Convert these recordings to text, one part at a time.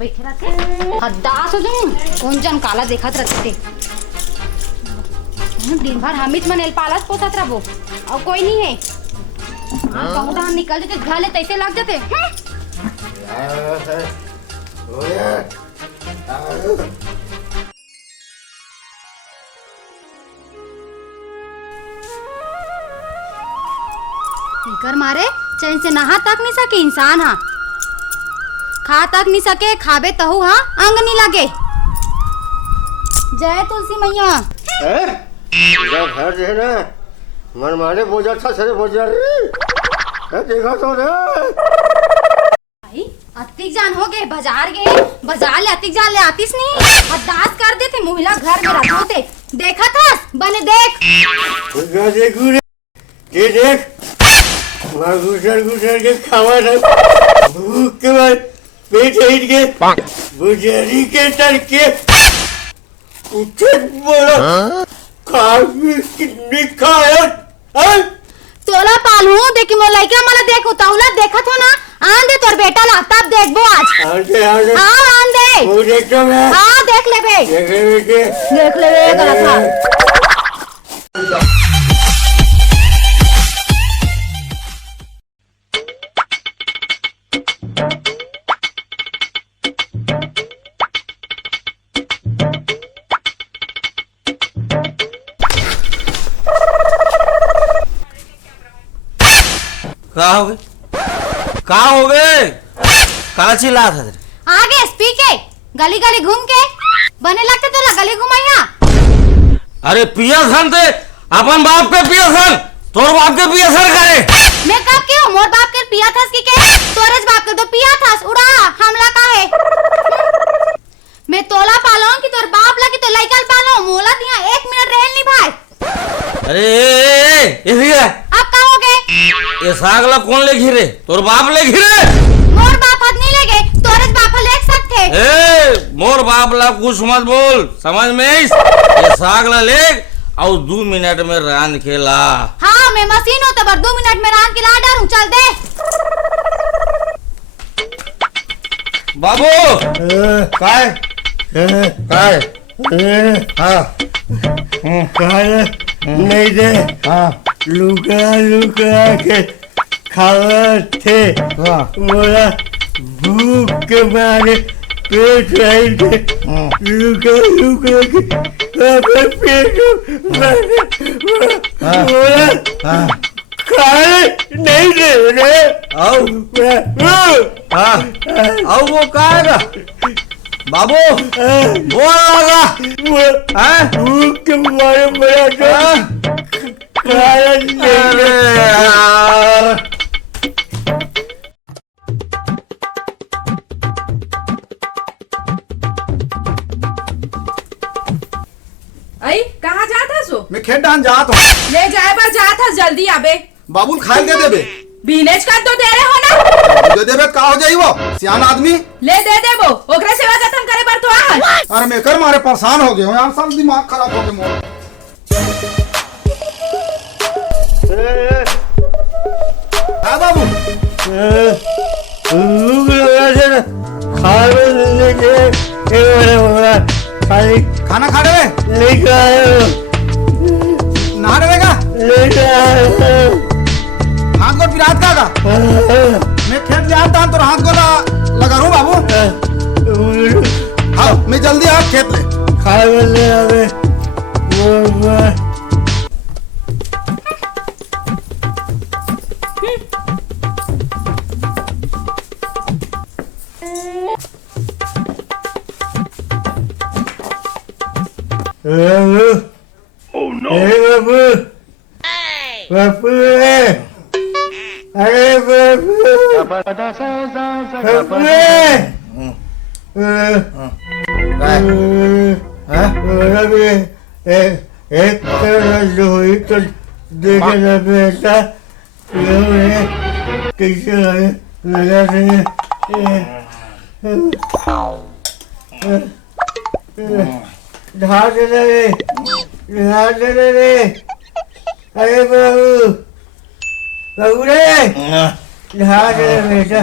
बैठे रहते हद्दास हो जाऊं कौन जन काला देखत रहते दिन भर हम ही नेल पालस पोसत रहो और कोई नहीं है। कहूँ तो हम निकल जाते घर ले तैसे लग जाते। कर मारे चैन से नहा तक नहीं सके इंसान हा खा तक नहीं सके खाबे तहु हा अंग नहीं लगे। जय तुलसी मैया घर जो है ना मन मारे बोझा था सरे बोझा देखा तो भाई अतिक जान हो गए बाजार ले अतिक जान ले आतीस नहीं हद्दास कर देते महिला घर में रख होते देखा था बने देख देख गुजर के खावा था भूख के बाद पेट हिट के बुझारी के तर के उठे बोला कितनी खाया तोला पालू देखी मोर लइका मला देख उतावला देखत हो ना आन दे तोर बेटा ला तब देखबो आज आन दे वो देखो मैं हां देख ले बे देख ले गलत था। कहाँ हो गए कहाँ चिल्ला था आगे स्पी के गली गली घूम के बने लगते तो गली घुमाइया। अरे पिया सन थे अपन बाप के पिया सन तोर बाप के पिया सन करे मैं कब के मोर बाप के पिया था की के तोरज बाप के तो पिया था उड़ा हमला का है मैं तोला पालो कि तोर बाप लगी तो लइकल पालो मोला दिया 1 मिनट रहल नहीं भाई। अरे ये अब का हो गए ये सागला कौन ले घिरे तोर बाप ले घिरे मोर बाप हद नहीं लगे तोरज बाप ले सकते ए मोर बाप ला कुछ मत बोल समझ में ये सागला ले और 2 मिनट में रान खेला। हाँ मैं मशीन हो तो बर 2 मिनट में रान खिला डालूं चल दे बाबू काय नहीं दे लुका के खावा थे बोला भूख के मारे पेट रही थे लुका के पेट बोला खाए नहीं दे रे आओ वो काएगा बाबू बोल लगा भूख के मारे बड़ा खाया नहीं यार आई कहाँ जाता सो मैं खेत डान जात हूँ ले जाए पर जाता जल्दी आबे बाबू खाए दे देबे बीनेज कर तो दे रहे हो ना दे देबे का हो जाई वो सियान आदमी ले दे देबो ओकरे सेवा जतन करे पर तो आ अरे मैं कर मारे परेशान हो गए हूँ यार सब दिमाग खराब हो गए मोर हाँ बाबू खाना खा रहे नहा रहेगा हाथ को पिरात का मैं खेत ले आता तो हाथ को लगा रू बाबू हाँ मैं जल्दी आ खेत ले Oh no! बाबू अरे एक लोही तो देखना बेटा कैसे लगा ढाल देना रे अरे बाबू बाबू रे ढाल देना बेटा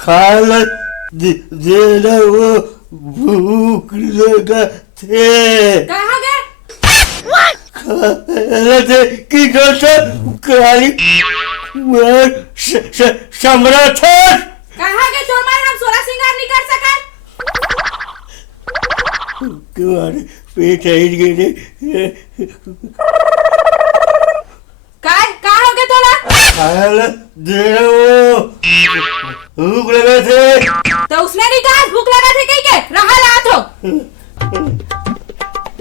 खाना देना वो भूख लगा थे कहाँ गए? खाना दे की दोस्त काली सम्राट कहाँ गए चोर मारे? हम सोलह श्रृंगार नहीं कर सके। तुम्हारे पेट हिट गए का हो गए तोला? खाना देना वो भूख लगा थे तो उसने नहीं कहा भूख लगा थे कहीं के रहा लात हो।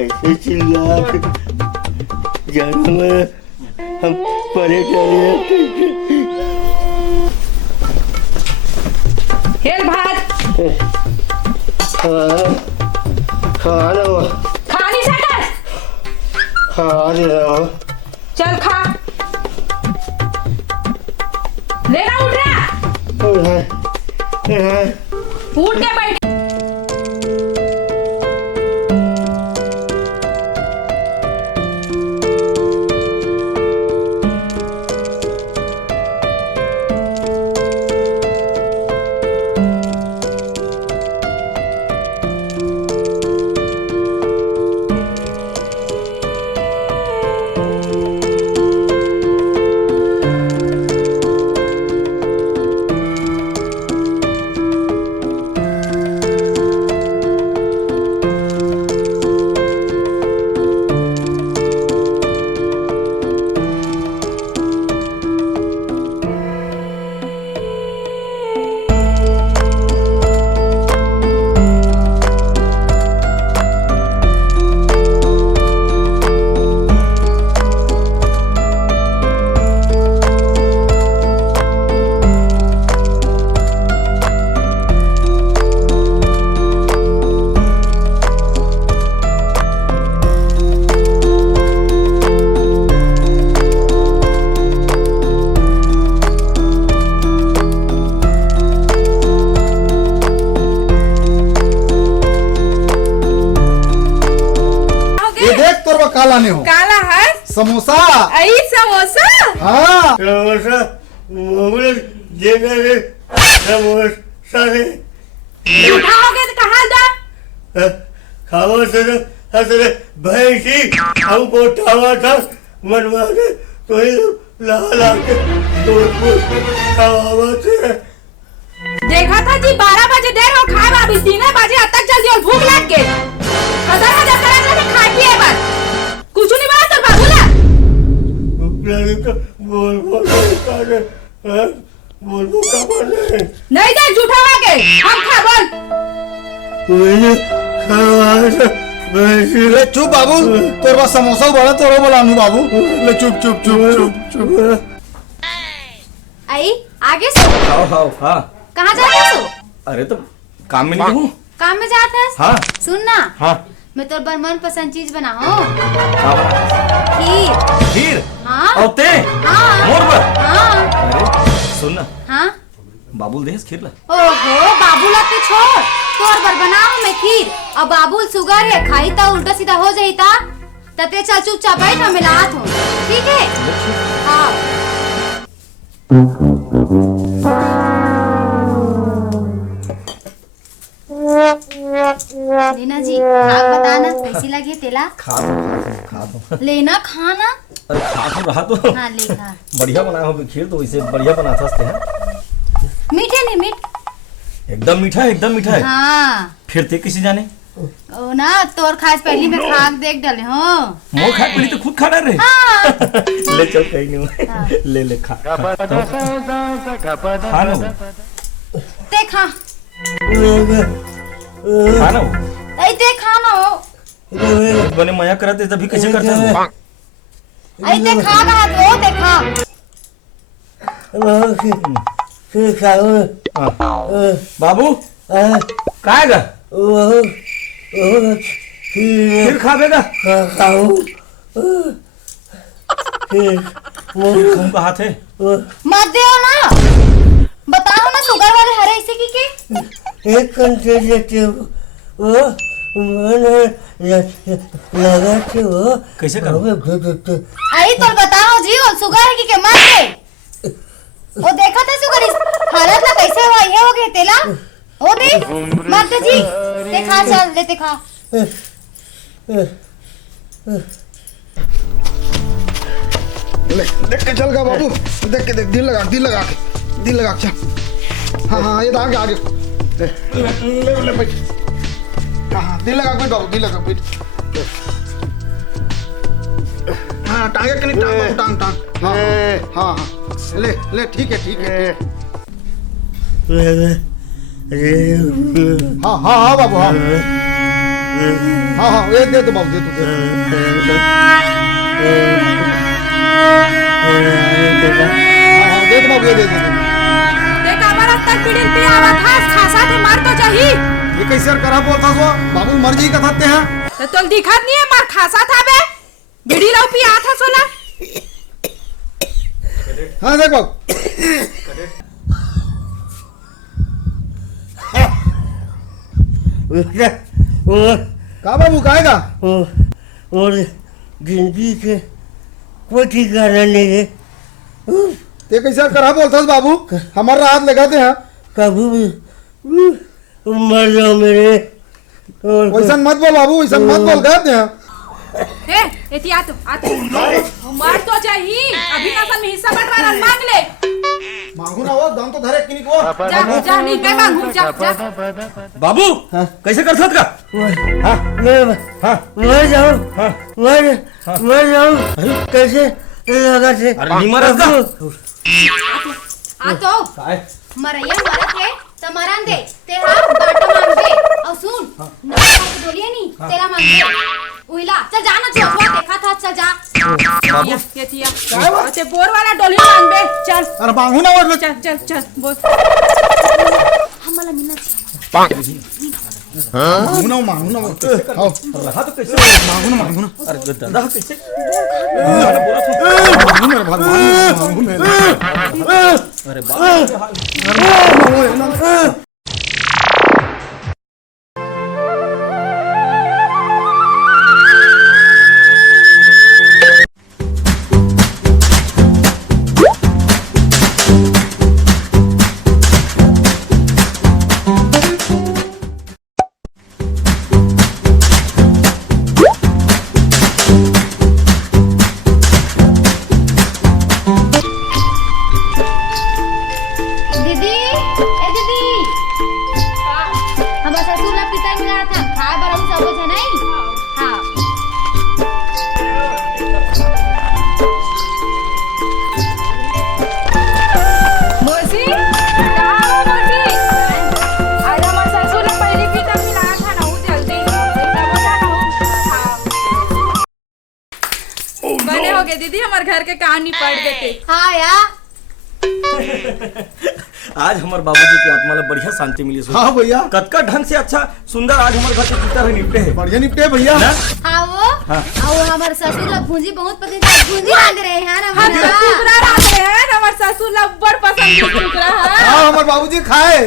ऐसे चिल्ला के जाना मैं हम परे चले हेल भात खा लो खा नहीं सकता। खा लो चल खा लेना। उठ रहा उठ के बैठ। काला नहीं हो काला है समोसा आई समोसा। हाँ समोसा मोगल जगह रे समोसा रे झूठा हो गया तो कहाँ दा? खावा सर हसरे भैंसी हमको उठावा था मनवा के तो ही ला ला के तो खावा थे। देखा था जी 12 बजे देर हो खाए अभी 3 बजे अब तक जल्दी और भूख लग गई। हजार हजार तरह से खा के बात कुछ नहीं बना तो बाबूला भूख लगी तो बोल कर बोल का बोले नहीं दे झूठा हो गए हम खा बोल। मुझे खावा था भैंसी ले चुप बाबू तोर पास समोसा बड़ा तोरो बोलानू बाबू ले चुप चुप चुप चुप चुप। आई आगे सो खाओ खाओ हाँ। कहाँ जाता सो? अरे तो काम में नहीं हूँ। काम में जाता है? हाँ सुन ना हाँ मैं तो मन पसंद चीज बनाऊं क्या बना? खीर। खीर हाँ और ते हाँ मोर पर हाँ अरे सुन ना हाँ बाबुल देस खीर ला। ओहो बाबूला तो छोड़ तोर बर बनाऊं मैं खीर और बाबूल सुगर है खाई तो उल्टा सीधा हो जाई ता तते चल चुपचाप बैठ मैं मिलात हूँ ठीक है। हाँ लेना जी खाक बताना कैसी लगी तेला खा दो लेना खाना अरे खा तो रहा तो हाँ ले खा बढ़िया बनाया हो खीर तो इसे बढ़िया बनाता है। मीठे नहीं मीठ एकदम मीठा है एकदम मीठा है। हाँ फिर ते किसी जाने ओ ना तोर खास पहली में खाक देख डाले हो मोर खा पहले तो खुद खाना रे हाँ ले चल कहीं नहीं ले ले खा खा लो ते खा खा लो ते खा ना हो बने मया करते तभी कैसे करते हो? आई देखा कहा तो देखा बाबू काय गा फिर खावेगा खून का हाथ है मत दियो ना, बताओ ना शुगर वाले हरे इसे की के एक घंटे देते वो मैंने लगाते वो कैसे करो? आई तो बताओ जी वो शुगर की के मत दे वो देखा था शुगर इस हालत ना कैसे हुआ ये हो गए तेला ओ दे मत दे जी देखा चल लेते खा देख के चल गा बाबू, देख के देख, दिल लगा के चल। हाँ ये तो आगे आगे ले बैठ। हाँ दिल लगा बैठ बाबू, दिल लगा बैठ। हाँ टांगे के नहीं, टांग बाबू, टांग। हाँ ले ठीक है। हाँ बाबू हाँ ये दे दो बाबू, दे दे बाबू, ये दे देख हमारा तक पीड़ित पिया आवा था खासा थे मार तो चाहिए। ये कैसे करा बोलता सो बाबू मर जी का थाते हैं तो तुल दिखत नहीं है मार खासा था बे बिड़ी लो पिया था सोला। हाँ देख बाबू का बाबू काएगा और जिंदगी के कोई ठिकाना नहीं है ते कैसे करा बोलता बाबू, हमारा हाथ लगाते हैं। कभी भी मर जाओ मेरे वैसा मत बोल बाबू, वैसा मत बोल कहते हैं। हे एती आ तो मार तो चाहिए अभी ना सन में हिस्सा बंटवारा मांग ले। मांगू ना वो दम तो धरे किनी को जा नहीं मैं मांगू जा। बाबू कैसे कर सकता? मर जाओ मर जाओ कैसे लगा से अरे नहीं मरा था। आ तो मरैया मरत है तो मरन दे तेरा बाटा मांग दे और सुन ना डोलिए नहीं तेरा मांग दे उइला चल जाना छोटवा देखा था चल जा बाबू ये थिया ते बोर वाला डोली मांग दे चल। अरे मांगू ना वो चल बोल हमला मिलना चाहिए मांगू ना आओ रहा तो कैसे? मांगू ना अरे दादा कैसे? मांगू ना अरे बाबू दीदी ए दीदी हमारा ससुर ला पिता मिला था खाए बरम सब है नहीं हां मौसी कहाँ हो मौसी? आज हमारे ससुर ने पहली पिता मिलाया था ना वो जल्दी सब हो जाना हो। बने हो गए दीदी हमारे घर के कहानी पढ़ देते। हां यार आज हमारे बाबूजी की आत्मा ला बढ़िया शांति मिली। हाँ भैया कतका ढंग से अच्छा सुंदर आज हमारे घर के पिता रहे निपटे है बढ़िया निपटे भैया। ना? हां वो और हमारे ससुर ला भूंजी बहुत पसंद है भूंजी बांध रहे हैं ना हम तो टुकड़ा रख रहे हैं हमारे ससुर ला बड़ पसंद है टुकड़ा है। हाँ हमारे बाबूजी खाए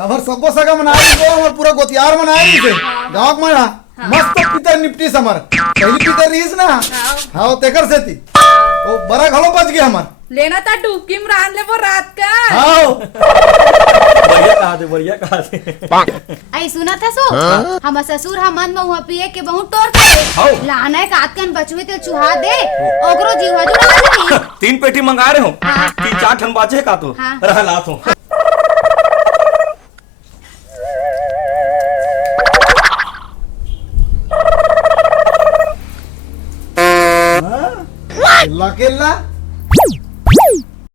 हमारे सबको सगा मना रही को हमारे पूरा गोतियार मना रही से गाँव में ना मस्त पितर निपटी समर पहली पितर रहीस ना हाँ तेकर से थी वो बड़ा घलो बच गया हमार लेना था डुबकी में रान ले वो रात का। हाँ बढ़िया कहा थे आई सुना था सो हमार ससुर हम मन में हुआ पिए के बहुत टोर करे लाना का आतकन बचवे ते चुहा दे ओकरो जीवा जुड़ा नहीं 3 पेटी मंगा रहे हो हाँ। 3-4 ठन बाचे का तो हाँ। रहा लात हो। केला